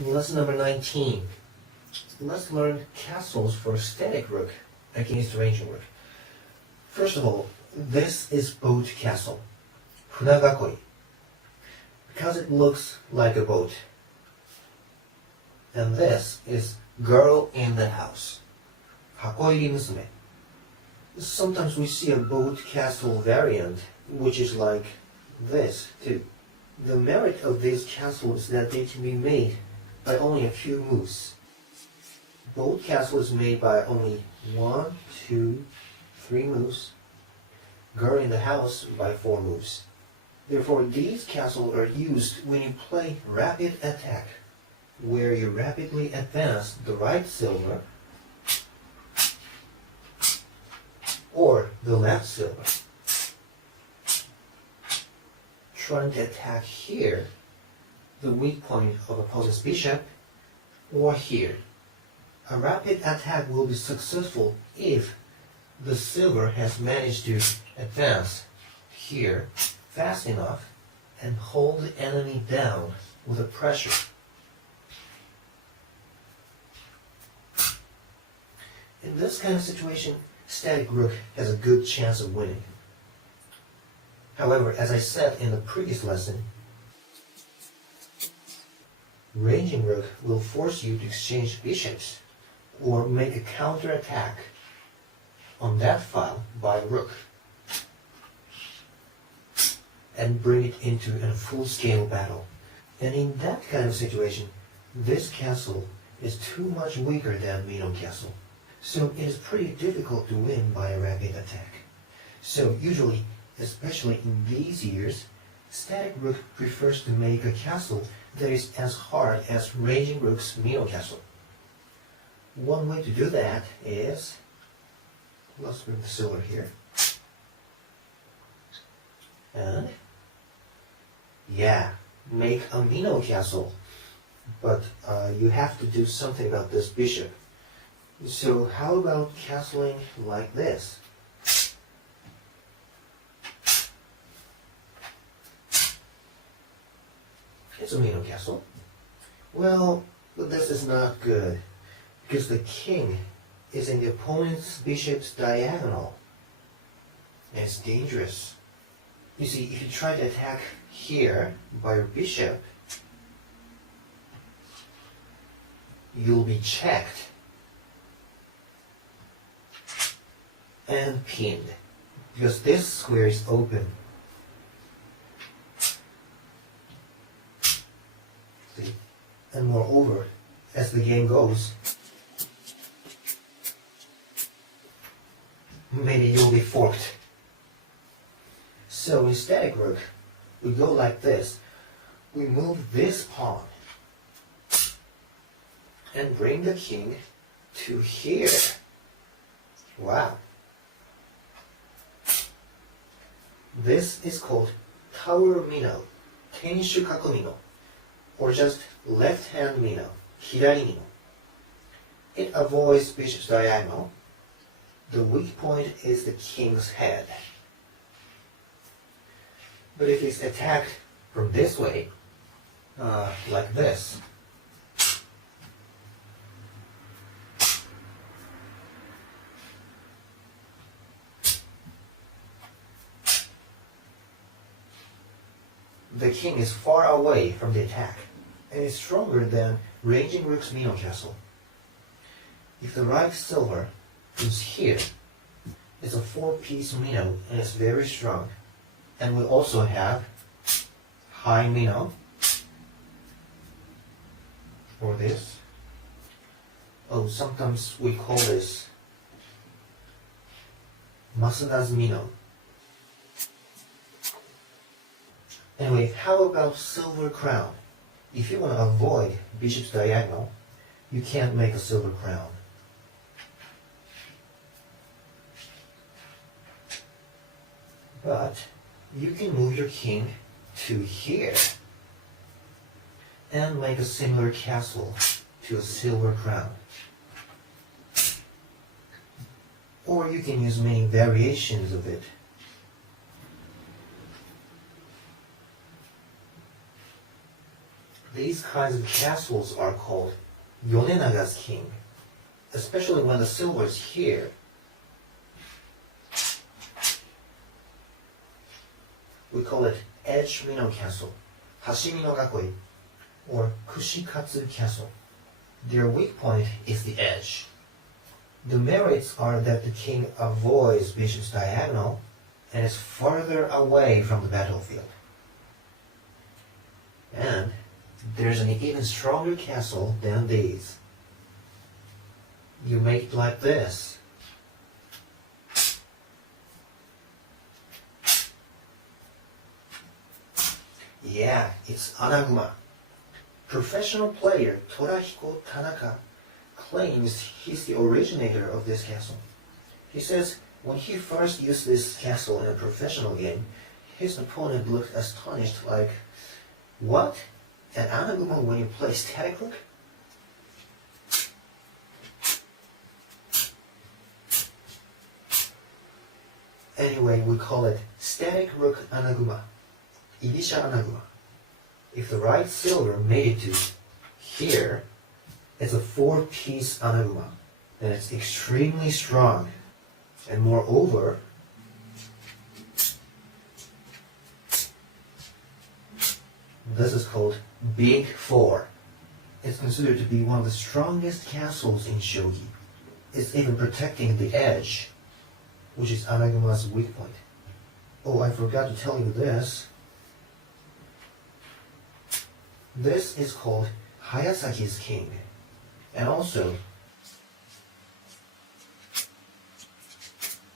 Lesson number 19. Let's learn castles for static rook against ranging rook. First of all, this is boat castle, hunagakoi, because it looks like a boat. And this is girl in the house, hakoiri musume. Sometimes we see a boat castle variant, which is like this too. The merit of these castles is that they can be made by only a few moves. Boat castle is made by only 1, 2, 3 moves. Girl in the house by 4 moves. Therefore, these castles are used when you play rapid attack, where you rapidly advance the right silver or the left silver. Trying to attack here, the weak point of opponent's bishop, or here. A rapid attack will be successful if the silver has managed to advance here fast enough and hold the enemy down with a pressure. In this kind of situation, static rook has a good chance of winning. However, as I said in the previous lesson, ranging rook will force you to exchange bishops or make a counterattack on that file by rook and bring it into a full-scale battle. And in that kind of situation, this castle is too much weaker than Mino castle. So it is pretty difficult to win by a rapid attack. So usually, especially in these years, static rook prefers to make a castle that is as hard as ranging rook's Mino castle. One way to do that is, let's bring the silver here, and make a Mino castle, but you have to do something about this bishop. So how about castling like this? It's a Mino castle. Well, but this is not good, because the king is in the opponent's bishop's diagonal, and it's dangerous. You see, if you try to attack here by your bishop, you'll be checked and pinned, because this square is open. See? And moreover, as the game goes, maybe you'll be forked. So in static rook, we go like this. We move this pawn and bring the king to here. Wow. This is called tower Mino, tenshu kaku Mino, or just left hand Mino, hirari Mino. It avoids bishop's diagonal. The weak point is the king's head. But if it's attacked from this way, like this, the king is far away from the attack and is stronger than ranging rook's Mino castle. If the right silver is here, it's a 4-piece Mino and it's very strong. And we also have high Mino, or this. Oh, sometimes we call this Masuda's Mino. Anyway, how about silver crown? If you want to avoid bishop's diagonal, you can't make a silver crown. But you can move your king to here and make a similar castle to a silver crown. Or you can use many variations of it. these kinds of castles are called Yonenaga's king, especially when the silver is here. We call it edge mino castle, hashimino gakoi, or kushikatsu castle. Their weak point is the edge. The merits are that the king avoids bishop's diagonal and is further away from the battlefield. And there's an even stronger castle than these. You make it like this. Yeah, it's Anaguma. Professional player Torahiko Tanaka claims he's the originator of this castle. He says when he first used this castle in a professional game, his opponent looked astonished like, "What? An Anaguma when you play static rook?" Anyway, we call it static rook Anaguma, Irisha Anaguma. If the right silver made it to here, it's a 4-piece Anaguma. Then it's extremely strong. And moreover, this is called Big 4. It's considered to be one of the strongest castles in Shogi. It's even protecting the edge, which is Anaguma's weak point. Oh, I forgot to tell you this. This is called Hayasaki's king. And also,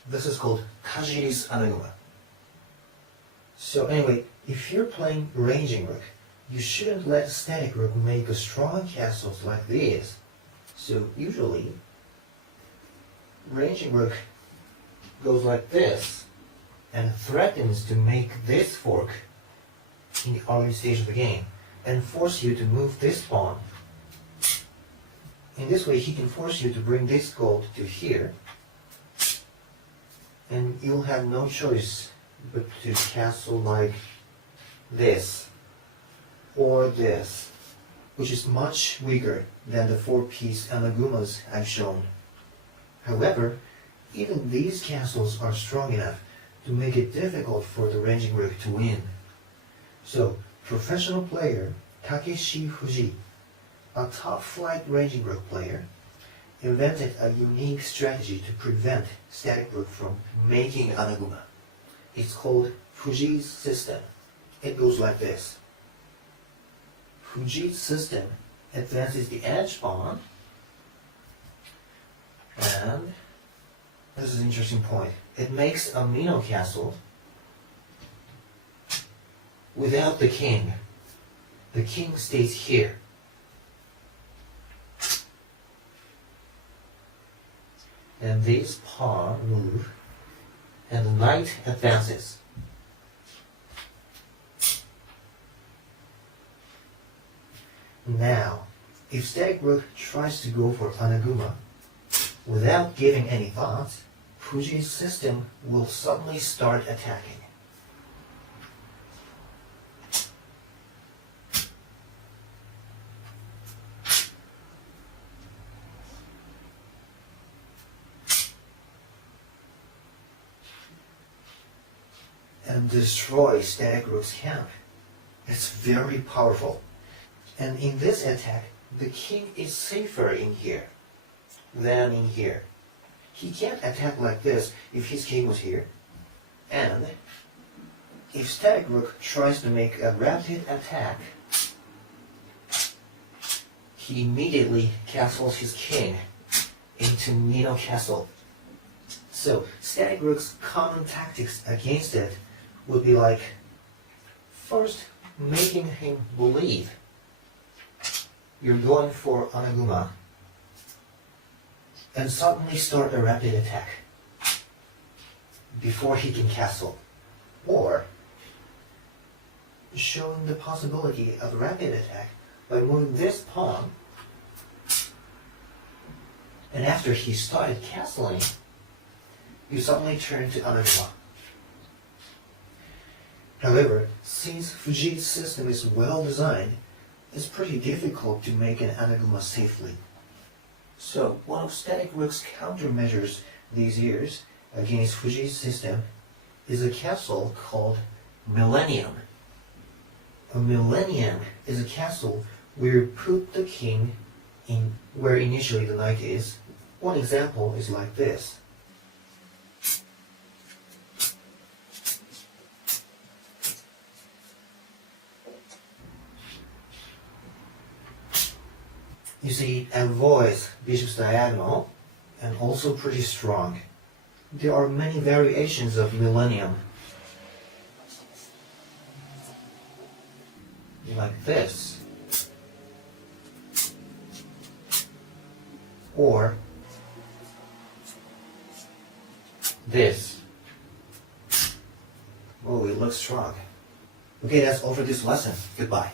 this is called Kajiri's Anaguma. So anyway, if you're playing ranging rook, you shouldn't let static rook make a strong castles like these. So usually, ranging rook goes like this and threatens to make this fork in the early stage of the game and force you to move this pawn. In this way, he can force you to bring this gold to here, and you'll have no choice but to castle like this or this, which is much weaker than the 4-piece Anagumas I've shown. However, even these castles are strong enough to make it difficult for the ranging rook to win. So, professional player Takeshi Fuji, a top-flight ranging rook player, invented a unique strategy to prevent static rook from making Anaguma. It's called Fuji's system. It goes like this. Fuji's system advances the edge pawn, and this is an interesting point. It makes a Mino castle without the king. The king stays here. And these pawn move, and the knight advances. Now, if static rook tries to go for Anaguma without giving any thoughts, Fuji's system will suddenly start attacking. And destroy static rook's camp. It's very powerful. And in this attack, the king is safer in here than in here. He can't attack like this if his king was here. And if static rook tries to make a rapid attack, he immediately castles his king into Mino castle. So static rook's common tactics against it would be like, first making him believe you're going for Anaguma, and suddenly start a rapid attack before he can castle. Or showing the possibility of a rapid attack by moving this pawn, and after he started castling, you suddenly turn to Anaguma. However, since Fuji's system is well designed, it's pretty difficult to make an anagama safely. So, one of Static Rook's countermeasures these years against Fuji's system is a castle called Millennium. A millennium is a castle where you put the king in where initially the knight is. One example is like this. You see, it avoids bishop's diagonal and also pretty strong. There are many variations of millennium. Like this. Or this. Oh, it looks strong. Okay, that's all for this lesson. Goodbye.